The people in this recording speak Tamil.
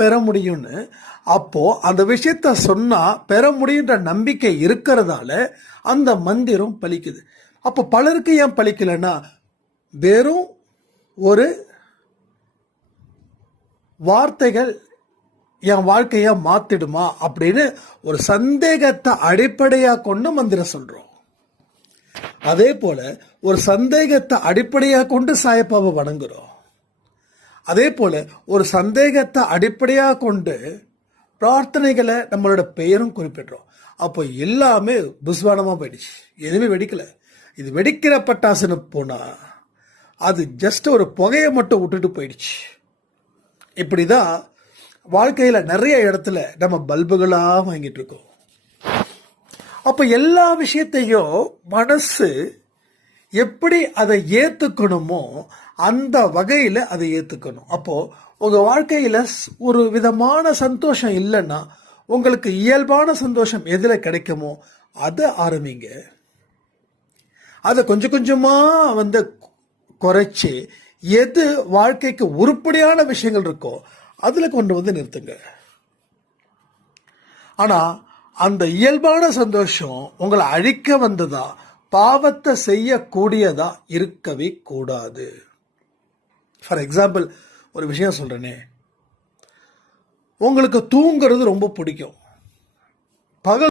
பெற முடியும்னு அப்போது அந்த விஷயத்த சொன்னால் பெற முடியுன்ற நம்பிக்கை இருக்கிறதால அந்த மந்திரம் பலிக்குது. அப்போ பலருக்கு ஏன் பலிக்கலைன்னா வெறும் ஒரு வார்த்தைகள் என் வாழ்க்கையை மாற்றிடுமா அப்படின்னு ஒரு சந்தேகத்தை அடிப்படையாக கொண்டு மந்திரம் சொல்கிறோம் அதே போல ஒரு சந்தேகத்தை அடிப்படையாக கொண்டு சாயப்பாவை வணங்குறோம். அதே போல் ஒரு சந்தேகத்தை அடிப்படையாக கொண்டு பிரார்த்தனைகளை நம்மளோட பெயரும் குறிப்பிடுறோம். அப்போ எல்லாமே புஸ்வானமாக போயிடுச்சு. எதுவுமே வெடிக்கலை. இது வெடிக்கிற பட்டாசுன்னு போனால் அது ஜஸ்ட் ஒரு புகையை மட்டும் விட்டுட்டு போயிடுச்சு. இப்படி தான் வாழ்க்கையில் நிறைய இடத்துல நம்ம பல்புகளாக வாங்கிட்டு இருக்கோம். அப்போ எல்லா விஷயத்தையும் மனசு எப்படி அதை ஏற்றுக்கணுமோ அந்த வகையில் அதை ஏற்றுக்கணும் அப்போது உங்கள் வாழ்க்கையில் ஒரு விதமான சந்தோஷம் இல்லைன்னா உங்களுக்கு இயல்பான சந்தோஷம் எதில் கிடைக்குமோ அதை ஆரம்பிங்க. அதை கொஞ்சம் கொஞ்சமாக வந்து குறைச்சி எது வாழ்க்கைக்கு உருப்படியான விஷயங்கள் இருக்கோ அதில் கொண்டு வந்து நிறுத்துங்க. ஆனால் அந்த இயல்பான சந்தோஷம் உங்களை அழிக்க வந்ததா பாவத்தை செய்யக்கூடியதா இருக்கவே கூடாது. ஃபார் எக்ஸாம்பிள் ஒரு விஷயம் சொல்றேனே. உங்களுக்கு தூங்குறது ரொம்ப பிடிக்கும். பகல்